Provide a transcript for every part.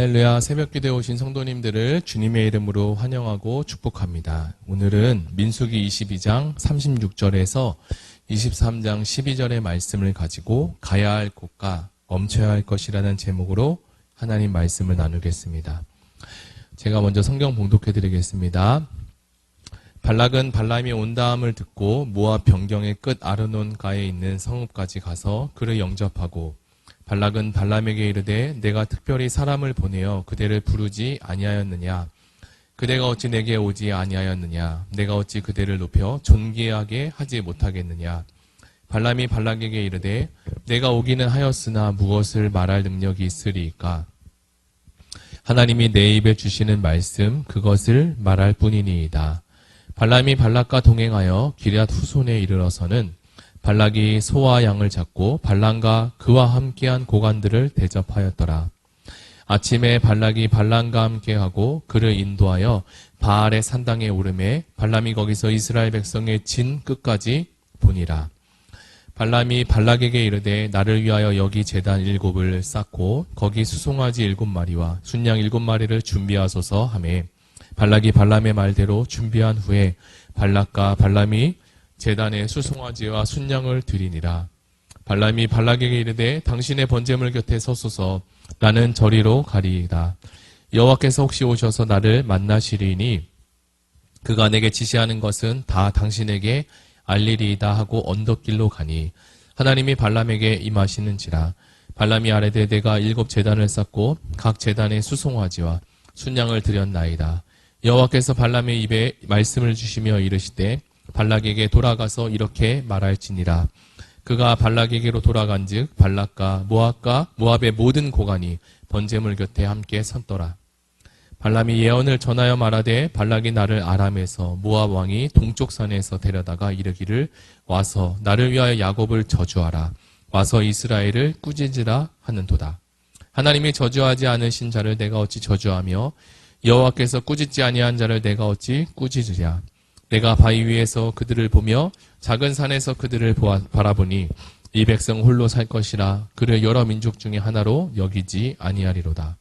할렐루야, 새벽기도에 오신 성도님들을 주님의 이름으로 환영하고 축복합니다. 오늘은 민수기 22장 36절에서 23장 12절의 말씀을 가지고 가야 할 곳과 멈춰야 할 것이라는 제목으로 하나님 말씀을 나누겠습니다. 제가 먼저 성경 봉독해 드리겠습니다. 발락은 발람이 온다함을 듣고 모압 변경의 끝 아르논가에 있는 성읍까지 가서 그를 영접하고 발락은 발람에게 이르되 내가 특별히 사람을 보내어 그대를 부르지 아니하였느냐? 그대가 어찌 내게 오지 아니하였느냐? 내가 어찌 그대를 높여 존귀하게 하지 못하겠느냐? 발람이 발락에게 이르되 내가 오기는 하였으나 무엇을 말할 능력이 있으리이까? 하나님이 내 입에 주시는 말씀 그것을 말할 뿐이니이다. 발람이 발락과 동행하여 기럇 후손에 이르러서는 발락이 소와 양을 잡고 발람과 그와 함께한 고관들을 대접하였더라. 아침에 발락이 발람과 함께하고 그를 인도하여 바알의 산당에 오르매 발람이 거기서 이스라엘 백성의 진 끝까지 보니라. 발람이 발락에게 이르되 나를 위하여 여기 제단 7을 쌓고 거기 수송아지 7마리와 순양 7마리를 준비하소서 하매 발락이 발람의 말대로 준비한 후에 발락과 발람이 제단에 수송아지와 순양을 드리니라. 발람이 발락에게 이르되 당신의 번제물 곁에 서소서 나는 저리로 가리이다. 여호와께서 혹시 오셔서 나를 만나시리니 그가 내게 지시하는 것은 다 당신에게 알리리이다 하고 언덕길로 가니 하나님이 발람에게 임하시는지라. 발람이 아뢰되 내가 7 제단을 쌓고 각 제단에 수송아지와 순양을 드렸나이다. 여호와께서 발람의 입에 말씀을 주시며 이르시되 발락에게 돌아가서 이렇게 말할지니라. 그가 발락에게로 돌아간즉 발락과 모압의 모든 고관이 번제물 곁에 함께 섰더라. 발람이 예언을 전하여 말하되 발락이 나를 아람에서 모압 왕이 동쪽 산에서 데려다가 이르기를 와서 나를 위하여 야곱을 저주하라. 와서 이스라엘을 꾸짖으라 하는도다. 하나님이 저주하지 않으신 자를 내가 어찌 저주하며 여호와께서 꾸짖지 아니한 자를 내가 어찌 꾸짖으랴. 내가 바위 위에서 그들을 보며 작은 산에서 그들을 바라보니 이 백성 홀로 살 것이라. 그를 여러 민족 중에 하나로 여기지 아니하리로다.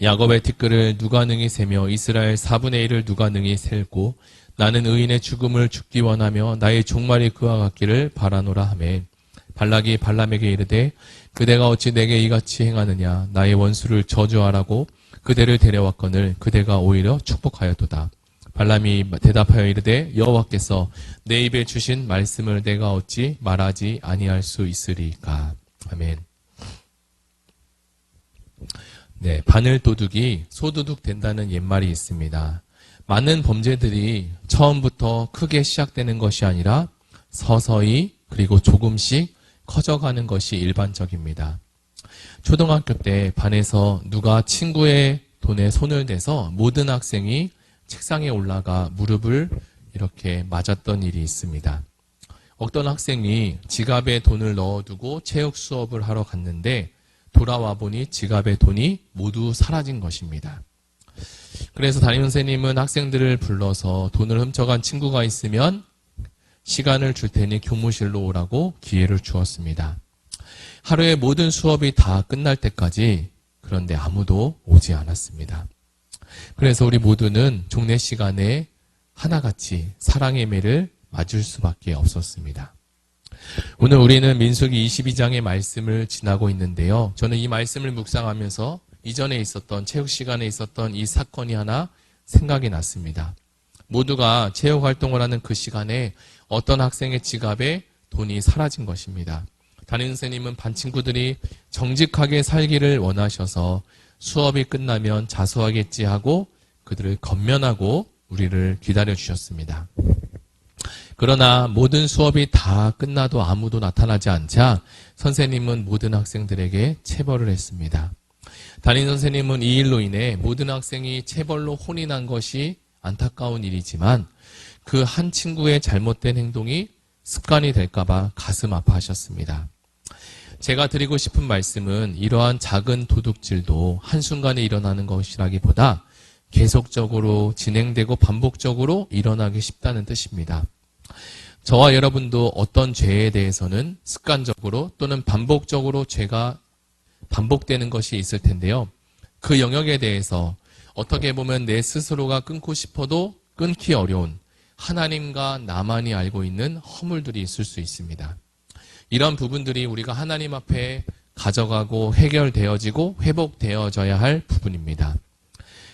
야곱의 티끌을 누가 능히 세며 이스라엘 4분의 1을 누가 능히 셀고 나는 의인의 죽음을 죽기 원하며 나의 종말이 그와 같기를 바라노라 하매 발락이 발람에게 이르되 그대가 어찌 내게 이같이 행하느냐? 나의 원수를 저주하라고 그대를 데려왔거늘 그대가 오히려 축복하였도다. 발람이 대답하여 이르되 여호와께서 내 입에 주신 말씀을 내가 어찌 말하지 아니할 수 있으리까. 아멘. 네, 바늘 도둑이 소도둑 된다는 옛말이 있습니다. 많은 범죄들이 처음부터 크게 시작되는 것이 아니라 서서히 그리고 조금씩 커져가는 것이 일반적입니다. 초등학교 때 반에서 누가 친구의 돈에 손을 대서 모든 학생이 책상에 올라가 무릎을 이렇게 맞았던 일이 있습니다. 어떤 학생이 지갑에 돈을 넣어두고 체육 수업을 하러 갔는데 돌아와 보니 지갑에 돈이 모두 사라진 것입니다. 그래서 담임선생님은 학생들을 불러서 돈을 훔쳐간 친구가 있으면 시간을 줄 테니 교무실로 오라고 기회를 주었습니다. 하루에 모든 수업이 다 끝날 때까지 그런데 아무도 오지 않았습니다. 그래서 우리 모두는 종례 시간에 하나같이 사랑의 매를 맞을 수밖에 없었습니다. 오늘 우리는 민수기 22장의 말씀을 지나고 있는데요. 저는 이 말씀을 묵상하면서 이전에 있었던 체육 시간에 있었던 이 사건이 하나 생각이 났습니다. 모두가 체육 활동을 하는 그 시간에 어떤 학생의 지갑에 돈이 사라진 것입니다. 담임 선생님은 반 친구들이 정직하게 살기를 원하셔서 수업이 끝나면 자수하겠지 하고 그들을 건면하고 우리를 기다려주셨습니다. 그러나 모든 수업이 다 끝나도 아무도 나타나지 않자 선생님은 모든 학생들에게 체벌을 했습니다. 담임 선생님은 이 일로 인해 모든 학생이 체벌로 혼이 난 것이 안타까운 일이지만 그 한 친구의 잘못된 행동이 습관이 될까봐 가슴 아파하셨습니다. 제가 드리고 싶은 말씀은 이러한 작은 도둑질도 한순간에 일어나는 것이라기보다 계속적으로 진행되고 반복적으로 일어나기 쉽다는 뜻입니다. 저와 여러분도 어떤 죄에 대해서는 습관적으로 또는 반복적으로 죄가 반복되는 것이 있을 텐데요. 그 영역에 대해서 어떻게 보면 내 스스로가 끊고 싶어도 끊기 어려운 하나님과 나만이 알고 있는 허물들이 있을 수 있습니다. 이런 부분들이 우리가 하나님 앞에 가져가고 해결되어지고 회복되어져야 할 부분입니다.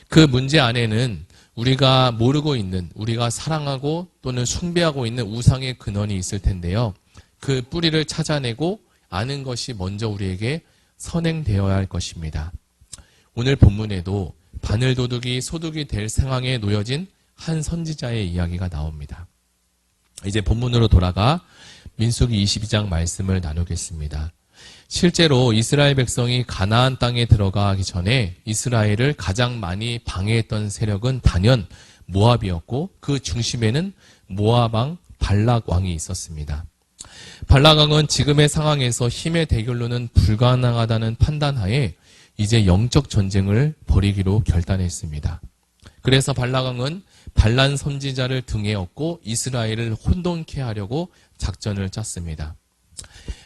그 문제 안에는 우리가 모르고 있는, 우리가 사랑하고 또는 숭배하고 있는 우상의 근원이 있을 텐데요. 그 뿌리를 찾아내고 아는 것이 먼저 우리에게 선행되어야 할 것입니다. 오늘 본문에도 바늘도둑이 소득이 될 상황에 놓여진 한 선지자의 이야기가 나옵니다. 이제 본문으로 돌아가 민수기 22장 말씀을 나누겠습니다. 실제로 이스라엘 백성이 가나안 땅에 들어가기 전에 이스라엘을 가장 많이 방해했던 세력은 단연 모압이었고 그 중심에는 모압 왕 발락 왕이 있었습니다. 발락 왕은 지금의 상황에서 힘의 대결로는 불가능하다는 판단하에 이제 영적 전쟁을 벌이기로 결단했습니다. 그래서 발락 왕은 발란 선지자를 등에 업고 이스라엘을 혼돈케 하려고 작전을 짰습니다.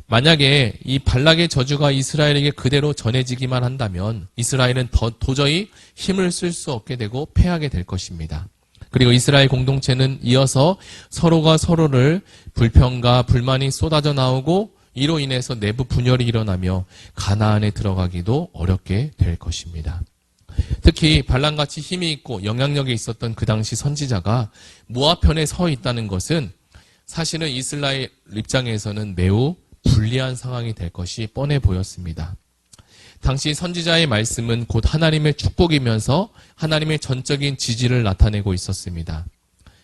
만약에 이 발락의 저주가 이스라엘에게 그대로 전해지기만 한다면 이스라엘은 도저히 힘을 쓸 수 없게 되고 패하게 될 것입니다. 그리고 이스라엘 공동체는 이어서 서로가 서로를 불평과 불만이 쏟아져 나오고 이로 인해서 내부 분열이 일어나며 가나안에 들어가기도 어렵게 될 것입니다. 특히 발람같이 힘이 있고 영향력이 있었던 그 당시 선지자가 모압 편에 서 있다는 것은 사실은 이스라엘 입장에서는 매우 불리한 상황이 될 것이 뻔해 보였습니다. 당시 선지자의 말씀은 곧 하나님의 축복이면서 하나님의 전적인 지지를 나타내고 있었습니다.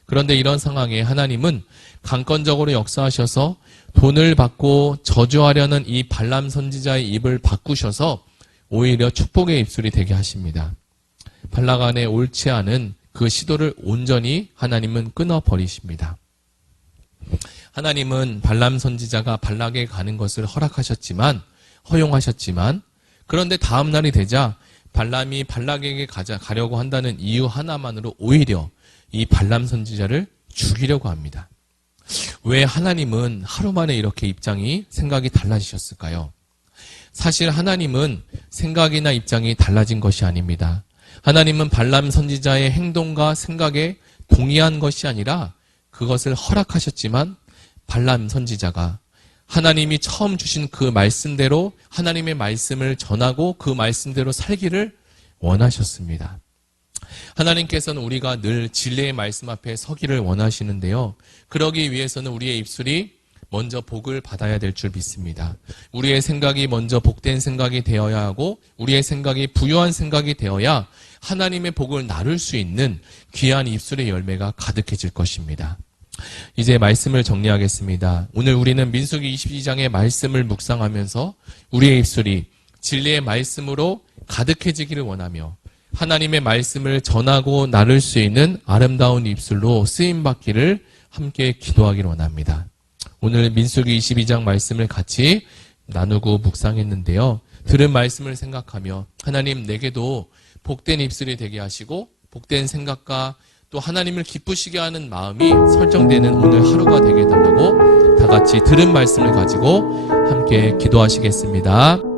그런데 이런 상황에 하나님은 강권적으로 역사하셔서 돈을 받고 저주하려는 이 발람 선지자의 입을 바꾸셔서 오히려 축복의 입술이 되게 하십니다. 발락 안에 옳지 않은 그 시도를 온전히 하나님은 끊어버리십니다. 하나님은 발람 선지자가 발락에 가는 것을 허용하셨지만 그런데 다음 날이 되자 발람이 발락에게 가려고 한다는 이유 하나만으로 오히려 이 발람 선지자를 죽이려고 합니다. 왜 하나님은 하루 만에 이렇게 생각이 달라지셨을까요? 사실 하나님은 생각이나 입장이 달라진 것이 아닙니다. 하나님은 발람 선지자의 행동과 생각에 동의한 것이 아니라 그것을 허락하셨지만 발람 선지자가 하나님이 처음 주신 그 말씀대로 하나님의 말씀을 전하고 그 말씀대로 살기를 원하셨습니다. 하나님께서는 우리가 늘 진리의 말씀 앞에 서기를 원하시는데요. 그러기 위해서는 우리의 입술이 먼저 복을 받아야 될 줄 믿습니다. 우리의 생각이 먼저 복된 생각이 되어야 하고 우리의 생각이 부유한 생각이 되어야 하나님의 복을 나눌 수 있는 귀한 입술의 열매가 가득해질 것입니다. 이제 말씀을 정리하겠습니다. 오늘 우리는 민수기 22장의 말씀을 묵상하면서 우리의 입술이 진리의 말씀으로 가득해지기를 원하며 하나님의 말씀을 전하고 나눌 수 있는 아름다운 입술로 쓰임받기를 함께 기도하기를 원합니다. 오늘 민수기 22장 말씀을 같이 나누고 묵상했는데요. 들은 말씀을 생각하며 하나님 내게도 복된 입술이 되게 하시고 복된 생각과 또 하나님을 기쁘시게 하는 마음이 설정되는 오늘 하루가 되게 해달라고 다 같이 들은 말씀을 가지고 함께 기도하시겠습니다.